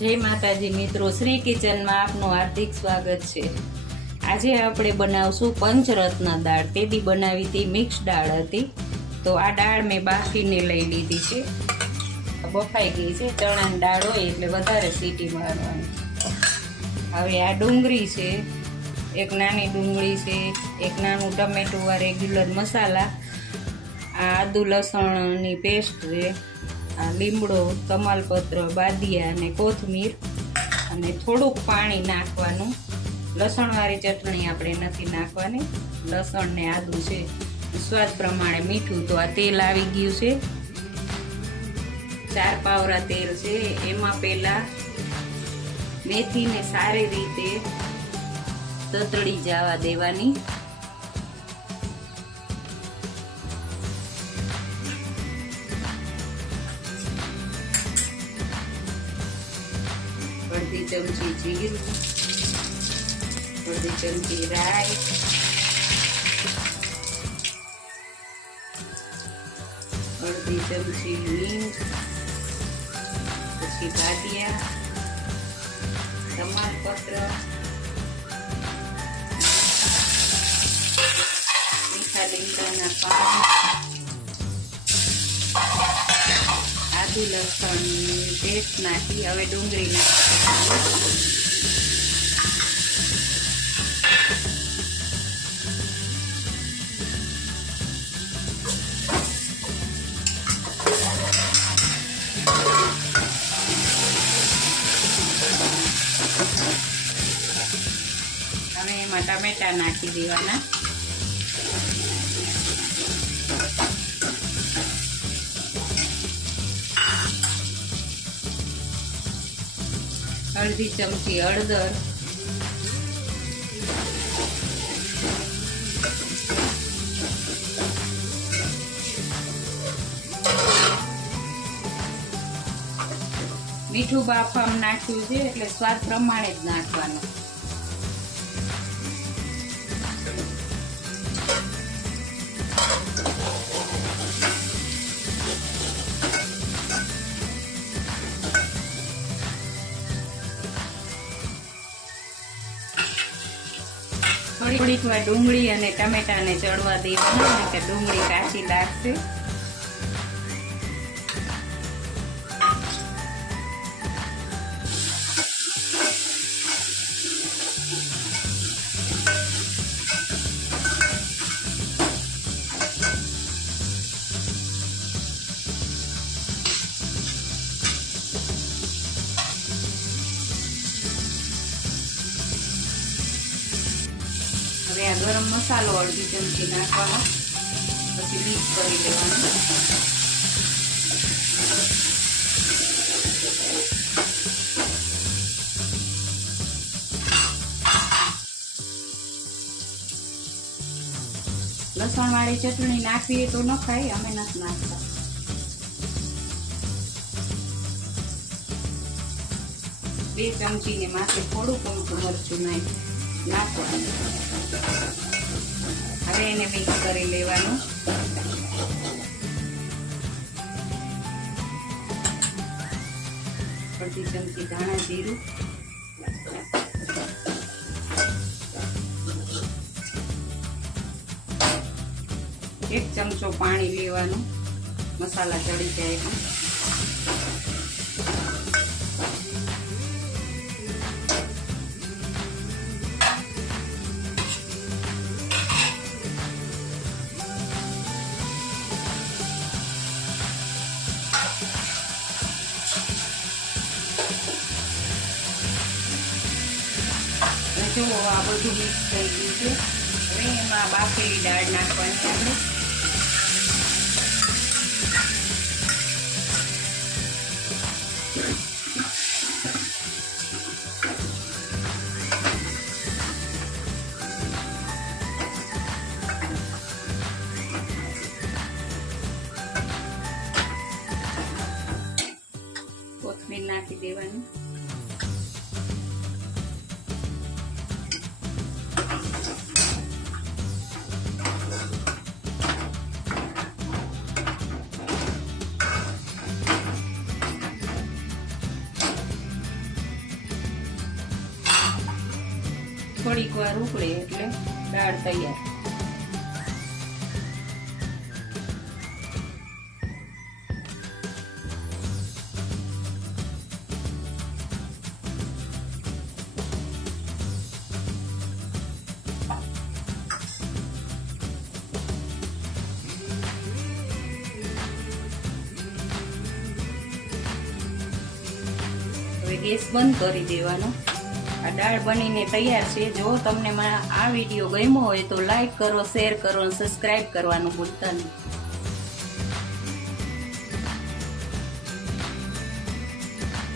જય માતાજી મિત્રો, શ્રી કિચનમાં આપનું હાર્દિક સ્વાગત છે। આજે આપણે બનાવશું પંચરત્ન દાળ। તેદી બનાવી હતી મિક્સ દાળ હતી, તો આ દાળ મેં બાફીને લઈ લીધી છે। બફાઈ ગઈ છે। ચણાની દાળ હોય એટલે વધારે સીટી મારવાની। હવે આ ડુંગળી છે, એક નાની ડુંગળી છે, એક નાનું ટમેટું, આ રેગ્યુલર મસાલા, આ આદુ લસણની પેસ્ટ છે, આ લીમડો, તમાલપત્ર, બાદિયા અને કોથમીર, અને થોડુંક પાણી નાખવાનું। લસણવાળી ચટણી આપણે નથી નાખવાની, લસણ ને આદુ છે, સ્વાદ પ્રમાણે મીઠું। તો આ તેલ આવી ગયું છે, 4 પાવરા તેલ છે। એમાં પહેલા મેથીને સારી રીતે તતડી જવા દેવાની। અડધી ચમચી જીરું, અડધી ચમચી રાઈ, અડધી ચમચી હિંગ, પછી બાદિયા, તમાલપત્ર, મીઠા લીમડાના પાન, આદુ લસણની પેસ્ટ નાખી। હવે ડુંગળી નાખી, હવે એમાં ટામેટા નાખી દેવાના। અડધી ચમચી હળદર, મીઠું બાફામાં નાખ્યું છે એટલે સ્વાદ પ્રમાણે જ નાખવાનું। થોડીક વાર ડુંગળી અને ટમેટાને ચડવા દેવાના, કે ડુંગળી કાચી લાગશે। હવે આ ગરમ મસાલો અડધી ચમચી નાખવાનો, પછી મિક્સ કરી દેવાનું। લસણ વાળી ચટણી નાખવી તો ન ખાય, અમે નથી નાખતા। બે ચમચી ને માથે થોડું અમથું મરચું નાખવાનું। હવે એને મિક્સ કરી લેવાનું। અડધી ચમચી ધાણા જીરું, એક ચમચો પાણી લેવાનું, મસાલા ચડી જાય એમાં। જો આ બધું મિક્સ થઈ ગયું છે, હવે એમાં બાફેલી દાળ નાખવાની આપણે। કોથમીર નાખી દેવાની। થોડીક વાર ઉકળે એટલે દાળ તૈયાર. હવે ગેસ બંધ કરી દેવાનો. આ દાળ બનીને તૈયાર છે. જો તમને આ વિડીયો ગમ્યો હોય તો લાઈક કરો, શેર કરો અને સબસ્ક્રાઇબ કરવાનું ભૂલતા નહીં.